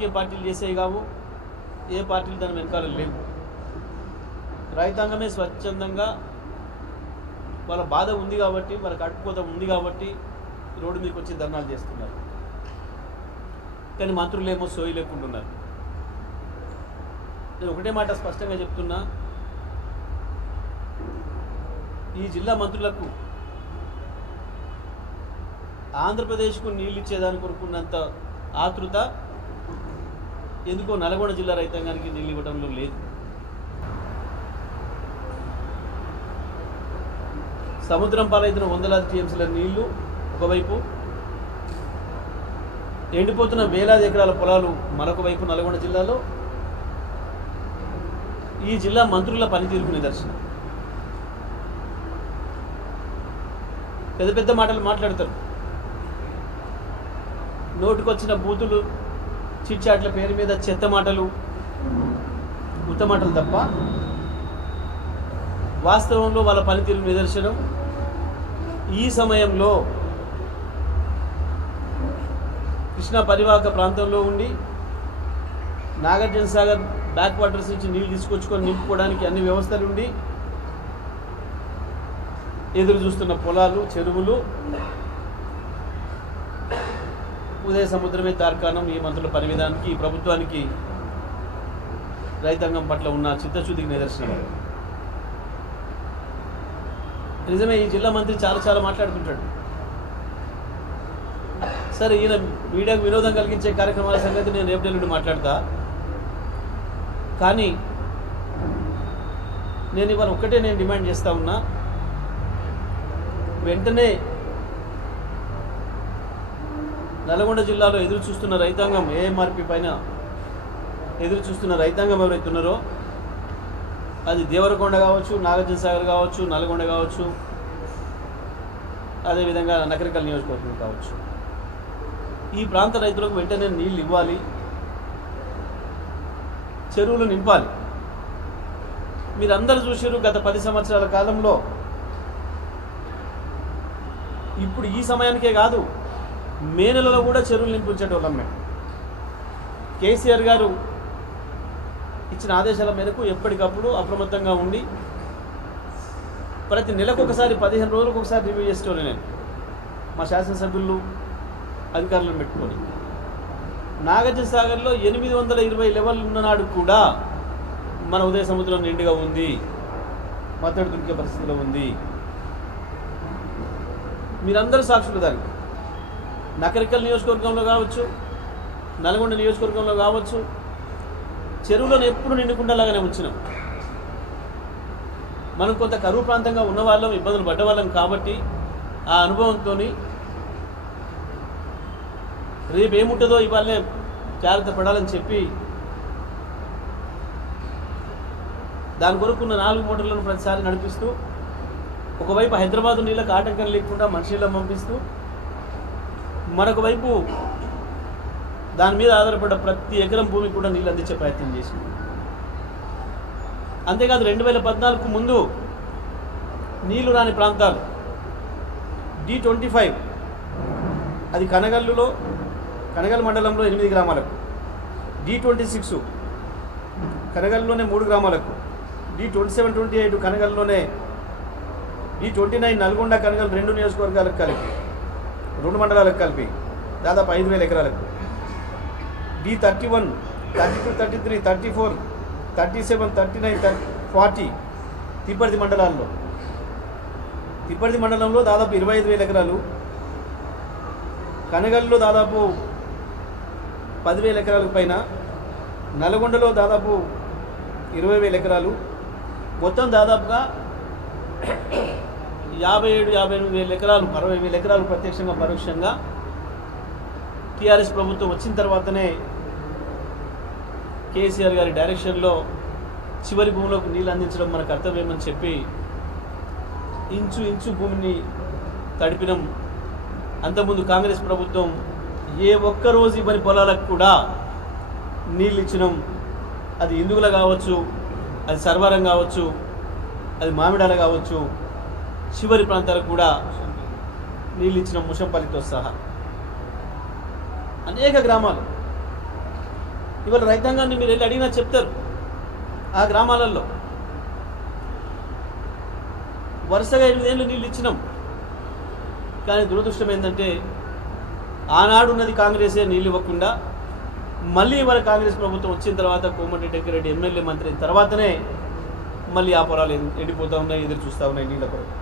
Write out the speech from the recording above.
రాజకీయ పార్టీలు చేసేవి కావు, ఏ పార్టీలు దాని వెనకాల లేవు. రైతాంగమే స్వచ్ఛందంగా వాళ్ళ బాధ ఉంది కాబట్టి, వాళ్ళ కట్టుకోత ఉంది కాబట్టి రోడ్డు మీదకి వచ్చి ధర్నాలు చేస్తున్నారు. కానీ మంత్రులేమో సోయి లేకుండా ఉన్నారు. నేను ఒకటే మాట స్పష్టంగా చెప్తున్నా, ఈ జిల్లా మంత్రులకు ఆంధ్రప్రదేశ్కు నీళ్ళు ఇచ్చేదానికి కొనుక్కున్నంత ఆతృత ఎందుకో నల్గొండ జిల్లా రైతాంగానికి నీళ్ళు ఇవ్వడంలో లేదు. సముద్రం పాలైతున్న వందలాది టీఎంసీల నీళ్లు ఒకవైపు, ఎండిపోతున్న వేలాది ఎకరాల పొలాలు మరొక వైపు నల్గొండ జిల్లాలో ఈ జిల్లా మంత్రుల పనితీరుకు నిదర్శనం. పెద్ద పెద్ద మాటలు మాట్లాడతారు, నోటికొచ్చిన బూతులు, చిట్చాట్ల పేరు మీద చెత్త మాటలు, ఉత్త మాటలు తప్ప వాస్తవంలో వాళ్ళ పనితీరు నిదర్శనం. ఈ సమయంలో కృష్ణా పరివాహక ప్రాంతంలో ఉండి నాగార్జున సాగర్ బ్యాక్ వాటర్స్ నుంచి నీళ్ళు తీసుకొచ్చుకొని నింపుకోవడానికి అన్ని వ్యవస్థలు ఉండి ఎదురు చూస్తున్న పొలాలు, చెరువులు, ఉదయ సముద్రమే తార్కాణం ఈ మంత్రుల పని విధానానికి, ఈ ప్రభుత్వానికి రైతాంగం పట్ల ఉన్న చిత్తశుద్ధికి నిదర్శనం. నిజమే, ఈ జిల్లా మంత్రి చాలా మాట్లాడుతుంటాడు. సరే, ఈయన మీడియాకు వినోదం కలిగించే కార్యక్రమాల సంగతి నేను రేపు నుండి మాట్లాడతా. కానీ నేను ఇవాళ ఒక్కటే డిమాండ్ చేస్తూ ఉన్నా, వెంటనే నల్గొండ జిల్లాలో ఎదురు చూస్తున్న రైతాంగం, ఏఎంఆర్పి పైన ఎదురు చూస్తున్న రైతాంగం ఎవరైతున్నారో, అది దేవరకొండ కావచ్చు, నాగార్జున సాగర్ కావచ్చు, నల్గొండ కావచ్చు, అదేవిధంగా నకరికల్ నియోజకవర్గం కావచ్చు, ఈ ప్రాంత రైతులకు వెంటనే నీళ్ళు ఇవ్వాలి, చెరువులు నింపాలి. మీరందరూ చూసారు గత 10 సంవత్సరాల కాలంలో, ఇప్పుడు ఈ సమయానికే కాదు, మే నెలలో కూడా చెరువులు నింపించేటోళ్ళం మేము. కేసీఆర్ గారు ఇచ్చిన ఆదేశాల మేరకు ఎప్పటికప్పుడు అప్రమత్తంగా ఉండి ప్రతి నెలకు ఒకసారి, 15 రోజులకు ఒకసారి రివ్యూ చేసేటోళ్ళు నేను, మా శాసనసభ్యులు అధికారులను పెట్టుకొని. నాగార్జున సాగర్లో 820 లెవెల్ ఉన్ననాడు కూడా మన ఉదయ సముద్రం నిండుగా ఉంది, మత్తడి దుంకే పరిస్థితిలో ఉంది. మీరందరూ సాక్షులు దానికి. నకరికల్ నియోజకవర్గంలో కావచ్చు, నల్గొండ నియోజకవర్గంలో కావచ్చు, చెరువులను ఎప్పుడు నిండుకుండలాగానే ఉంచినాం. మనం కొంత కరువు ప్రాంతంగా ఉన్నవాళ్ళం, ఇబ్బందులు పడ్డవాళ్ళం కాబట్టి ఆ అనుభవంతో రేపు ఏముంటుందో ఇవాళనే జాగ్రత్త పడాలని చెప్పి దాని కొరకున్న 4 మోటార్లను ప్రతిసారి నడిపిస్తూ, ఒకవైపు హైదరాబాదు నీళ్ళకు ఆటంకం లేకుండా మంచినీళ్ళని పంపిస్తూ, మరొక వైపు దాని మీద ఆధారపడ్డ ప్రతి ఎకరం భూమికి కూడా నీళ్ళు అందించే ప్రయత్నం చేసింది. అంతేకాదు 2014కు ముందు నీళ్లు రాని ప్రాంతాలు D25, అది కనగల్ మండలంలో 8 గ్రామాలకు, D26 కనగల్లోనే 3 గ్రామాలకు, D27, 28 కనగల్లోనే, D29 నల్గొండ కనగల్ 2 నియోజకవర్గాలకు కలిపి, 2 మండలాలకు కలిపి దాదాపు 5,000 ఎకరాలకు, D31, 32, 33, 34, 37, 39, 40 తిప్పర్తి మండలంలో దాదాపు 25,000 ఎకరాలు, కనగల్లో దాదాపు 10,000 ఎకరాలకు పైన, నల్గొండలో దాదాపు 20,000 ఎకరాలు, మొత్తం దాదాపుగా 57-58,000 ఎకరాలు, 60,000 ఎకరాలు ప్రత్యక్షంగా పరోక్షంగా టీఆర్ఎస్ ప్రభుత్వం వచ్చిన తర్వాతనే కేసీఆర్ గారి డైరెక్షన్లో చివరి భూమిలోకి నీళ్ళు అందించడం మన కర్తవ్యమని చెప్పి ఇంచు భూమిని తడిపినం. అంతకుముందు కాంగ్రెస్ ప్రభుత్వం ఏ ఒక్కరోజు ఇవ్వని పొలాలకు కూడా నీళ్ళు ఇచ్చినాం. అది ఇందుగుల కావచ్చు, అది సర్వారం కావచ్చు, అది మామిడాల కావచ్చు, చివరి ప్రాంతాలకు కూడా నీళ్ళు ఇచ్చిన ముషంపల్లితో సహా అనేక గ్రామాలు. ఇవాళ రైతాంగాన్ని మీరు వెళ్ళి అడిగినా చెప్తారు. ఆ గ్రామాలలో వరుసగా 8 ఏళ్ళు నీళ్ళు ఇచ్చినాం. కానీ దురదృష్టం ఏంటంటే ఆనాడు ఉన్నది కాంగ్రెసే నీళ్ళు ఇవ్వకుండా మళ్ళీ ఇవాళ కాంగ్రెస్ ప్రభుత్వం వచ్చిన తర్వాత కోమటిరెడ్డి వెంకటరెడ్డి ఎమ్మెల్యే మంత్రి తర్వాతనే మళ్ళీ ఆ పొలాలు ఎండిపోతూ ఉన్నాయి, ఎదురు చూస్తూ ఉన్నాయి నీళ్ళ కొరకు.